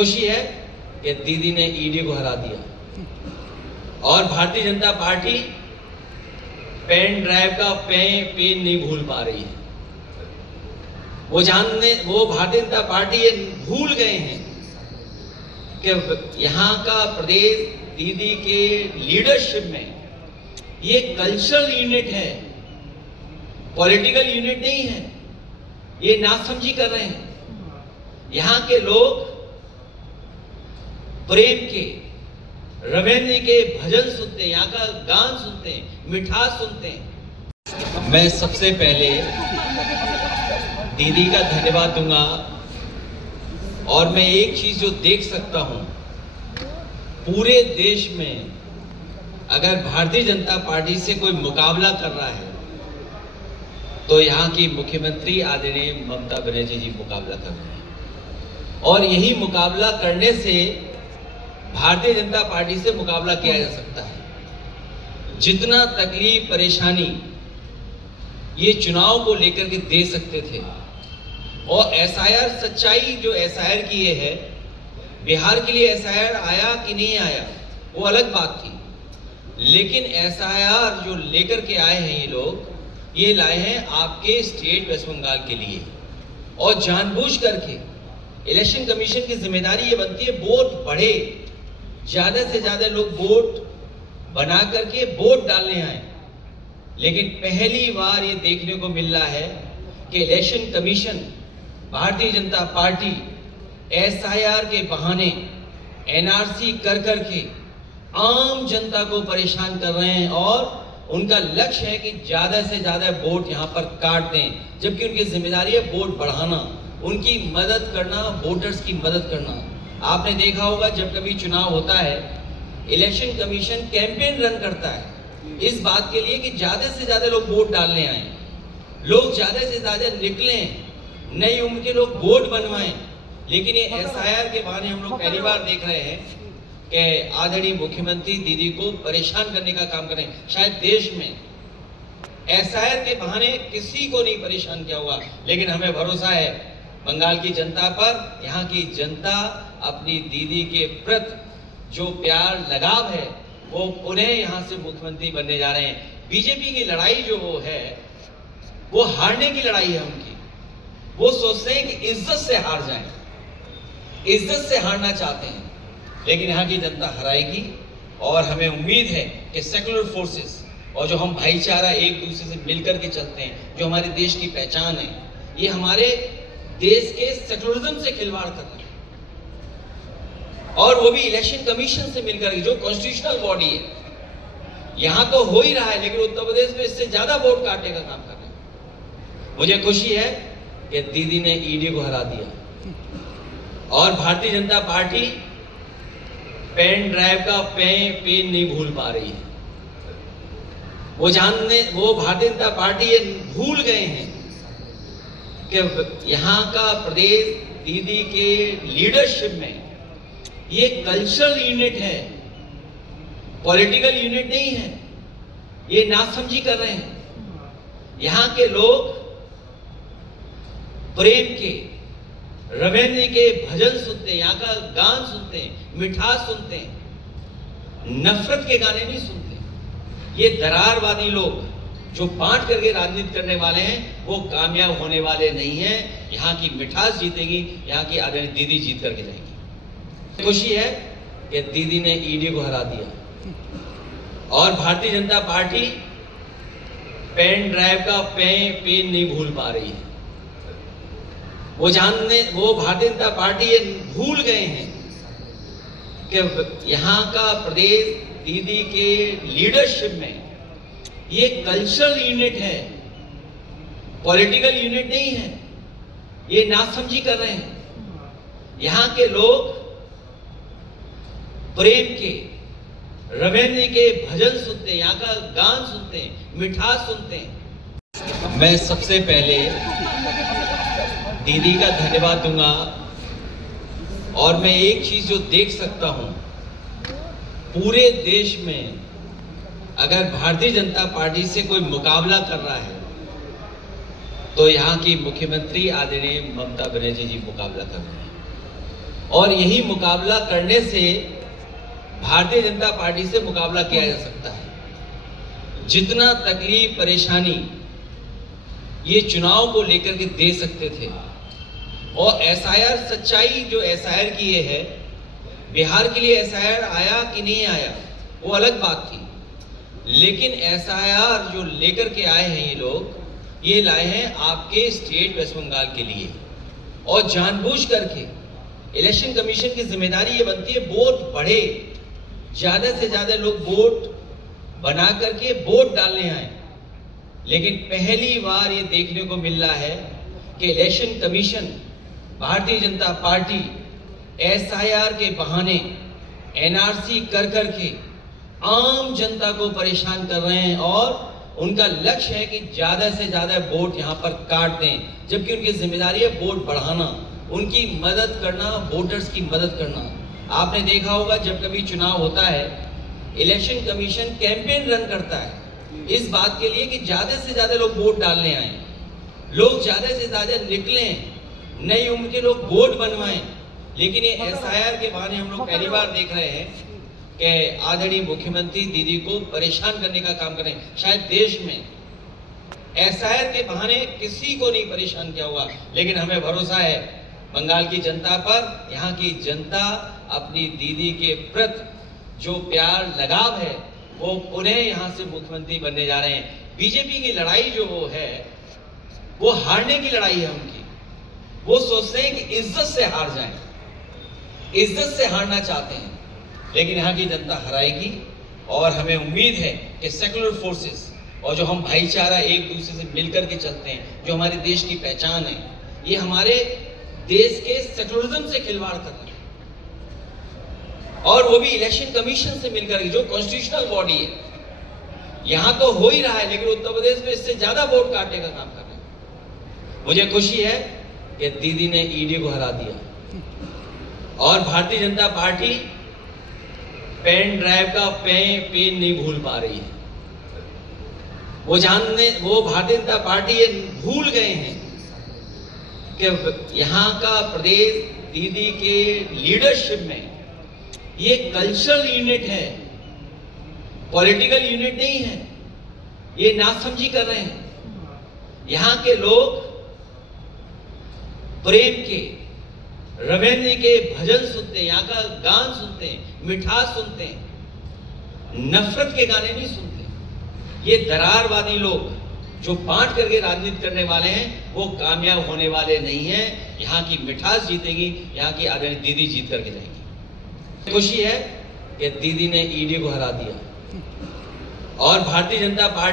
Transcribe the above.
खुशी है कि दीदी ने ईडी को हरा दिया और Bharatiya Janata party pen drive का पिन नहीं भूल पा रही है। वो भारतीय जनता पार्टी ये भूल गए हैं कि यहाँ का प्रदेश दीदी के लीडरशिप में ये कल्चरल यूनिट है, पॉलिटिकल यूनिट नहीं है। ये नासमझी कर रहे हैं। यहाँ के लोग प्रेम के, रविंद्र के भजन सुनते हैं, यहाँ का गान सुनते हैं, मिठास सुनते हैं। मैं सबसे पहले दीदी का धन्यवाद दूंगा और मैं एक चीज जो देख सकता हूं, पूरे देश में अगर भारतीय जनता पार्टी से कोई मुकाबला कर रहा है तो यहाँ की मुख्यमंत्री आदरणीय ममता बनर्जी जी मुकाबला कर रहे हैं। और यही मुकाबला करने से भारतीय जनता पार्टी से मुकाबला किया जा सकता है। जितना तकलीफ परेशानी ये चुनाव को लेकर के दे सकते थे, और एसआईआर सच्चाई जो एसआईआर की ये है, बिहार के लिए एसआईआर आया कि नहीं आया वो अलग बात थी, लेकिन एसआईआर जो लेकर के आए हैं ये लोग, ये लाए हैं आपके स्टेट वेस्ट बंगाल के लिए। और जानबूझ करके इलेक्शन कमीशन की जिम्मेदारी ये बनती है वोट बढ़े, ज्यादा से ज्यादा लोग वोट बना करके वोट डालने आए। लेकिन पहली बार ये देखने को मिल रहा है कि election commission, Bharatiya Janata party SIR के बहाने एनआरसी कर करके आम जनता को परेशान कर रहे हैं और उनका लक्ष्य है कि ज्यादा से ज्यादा वोट यहाँ पर काट दें, जबकि उनकी जिम्मेदारी है वोट बढ़ाना, उनकी मदद करना, वोटर्स की मदद करना। आपने देखा होगा जब कभी चुनाव होता है, इलेक्शन कमीशन कैंपेन रन करता है इस बात के लिए कि ज्यादा से ज्यादा लोग वोट डालने आए, लोग ज्यादा से ज्यादा निकलें, नई उम्र के लोग वोट बनवाएं। लेकिन ये एसआईआर के बहाने हम लोग पहली बार देख रहे हैं कि आदरणीय मुख्यमंत्री दीदी को परेशान करने का काम कर रहे हैं। शायद देश में एसआईआर के बहाने किसी को नहीं परेशान किया होगा, लेकिन हमें भरोसा है बंगाल की जनता पर। यहाँ की जनता अपनी दीदी के प्रति जो प्यार लगाव है वो उन्हें यहाँ से मुख्यमंत्री बनने जा रहे हैं। बीजेपी की लड़ाई जो वो है वो हारने की लड़ाई है उनकी। वो सोचते हैं कि इज्जत से हार जाएं, इज्जत से हारना चाहते हैं, लेकिन यहाँ की जनता हराएगी। और हमें उम्मीद है कि सेकुलर फोर्सेस और जो हम भाईचारा एक दूसरे से मिलकर के चलते हैं, जो हमारे देश की पहचान है, ये हमारे देश के सेकुलरिज्म से खिलवाड़ कर रहे हैं। और वो भी इलेक्शन कमीशन से मिलकर के, जो कॉन्स्टिट्यूशनल बॉडी है। यहाँ तो हो ही रहा है, लेकिन उत्तर प्रदेश में इससे ज्यादा वोट काटने का काम कर रहे हैं। मुझे खुशी है कि दीदी ने ईडी को हरा दिया और Bharatiya Janata party pen drive का पिन नहीं भूल पा रही है। वो भारतीय जनता पार्टी ये भूल गए हैं कि यहाँ का प्रदेश दीदी के लीडरशिप में ये कल्चरल यूनिट है, पॉलिटिकल यूनिट नहीं है। ये नासमझी कर रहे हैं। यहाँ के लोग प्रेम के, रविंद्र के भजन सुनते हैं, यहाँ का गान सुनते हैं, मिठास सुनते हैं, नफरत के गाने नहीं सुनते। ये दरारवादी लोग जो बांट करके राजनीति करने वाले हैं वो कामयाब होने वाले नहीं हैं। यहाँ की मिठास जीतेगी, यहाँ की आदरणीय दीदी जीत करके जाएंगी। खुशी है कि दीदी ने ईडी को हरा दिया और Bharatiya Janata party pen drive का पिन नहीं भूल पा रही है। वो भारतीय जनता पार्टी ये भूल गए हैं कि यहाँ का प्रदेश दीदी के लीडरशिप में ये कल्चरल यूनिट है, पॉलिटिकल यूनिट नहीं है। ये नासमझी कर रहे हैं। यहाँ के लोग प्रेम के, रविंद्र के भजन सुनते हैं, यहाँ का गान सुनते हैं, मिठास सुनते हैं। मैं सबसे पहले दीदी का धन्यवाद दूंगा और मैं एक चीज जो देख सकता हूं, पूरे देश में अगर भारतीय जनता पार्टी से कोई मुकाबला कर रहा है तो यहाँ की मुख्यमंत्री आदरणीय ममता बनर्जी जी मुकाबला कर रहे हैं। और यही मुकाबला करने से भारतीय जनता पार्टी से मुकाबला किया जा सकता है। जितना तकलीफ परेशानी ये चुनाव को लेकर के दे सकते थे, और एसआईआर सच्चाई जो एसआईआर की ये है, बिहार के लिए एसआईआर आया कि नहीं आया वो अलग बात थी, लेकिन एसआईआर जो लेकर के आए हैं ये लोग, ये लाए हैं आपके स्टेट वेस्ट बंगाल के लिए, और जानबूझ करके इलेक्शन कमीशन की जिम्मेदारी ये बनती है वोट बढ़े, ज्यादा से ज्यादा लोग वोट बना करके वोट डालने आए। लेकिन पहली बार ये देखने को मिल रहा है कि election commission, Bharatiya Janata party SIR के बहाने एनआरसी कर करके आम जनता को परेशान कर रहे हैं, और उनका लक्ष्य है कि ज्यादा से ज्यादा वोट यहाँ पर काट दें, जबकि उनकी जिम्मेदारी है वोट बढ़ाना, उनकी मदद करना, वोटर्स की मदद करना। आपने देखा होगा जब कभी चुनाव होता है, इलेक्शन कमीशन कैंपेन रन करता है इस बात के लिए कि ज्यादा से ज्यादा लोग वोट डालने आए, लोग ज्यादा से ज्यादा निकलें, नई उम्र के लोग वोट बनवाएं। लेकिन ये एसआईआर के बहाने हम लोग पहली बार देख रहे हैं कि आदरणीय मुख्यमंत्री दीदी को परेशान करने का काम करें। शायद देश में एसआईआर के बहाने किसी को नहीं परेशान किया होगा, लेकिन हमें भरोसा है बंगाल की जनता पर। यहाँ की जनता अपनी दीदी के प्रति जो प्यार लगाव है वो उन्हें यहाँ से मुख्यमंत्री बनने जा रहे हैं। बीजेपी की लड़ाई जो वो है वो हारने की लड़ाई है उनकी। वो सोचते हैं कि इज्जत से हार जाएं, इज्जत से हारना चाहते हैं, लेकिन यहाँ की जनता हराएगी। और हमें उम्मीद है कि सेकुलर फोर्सेस और जो हम भाईचारा एक दूसरे से मिलकर के चलते हैं, जो हमारे देश की पहचान है, ये हमारे देश के सेकुलरिज्म से खिलवाड़ कर रहे हैं, और वो भी इलेक्शन कमीशन से मिलकर, जो कॉन्स्टिट्यूशनल बॉडी है। यहां तो हो ही रहा है, लेकिन उत्तर प्रदेश में इससे ज्यादा वोट काटने का काम कर रहे हैं। मुझे खुशी है कि दीदी ने ईडी को हरा दिया, और Bharatiya Janata party pen drive का पिन नहीं भूल पा रही है। वो भारतीय जनता पार्टी ये भूल गए हैं कि यहाँ का प्रदेश दीदी के लीडरशिप में ये कल्चरल यूनिट है, पॉलिटिकल यूनिट नहीं है। ये नासमझी कर रहे हैं। यहाँ के लोग प्रेम के, रविंद्र के भजन सुनते हैं, यहाँ का गान सुनते हैं, मिठास सुनते हैं, नफरत के गाने नहीं सुनते। ये दरारवादी लोग जो बांट करके राजनीति करने वाले हैं वो कामयाब होने वाले नहीं हैं। यहाँ की मिठास जीतेगी, यहाँ की आदरणीय दीदी जीत करके जाएगी। खुशी है कि दीदी ने ईडी को हरा दिया, और भारतीय जनता पार्टी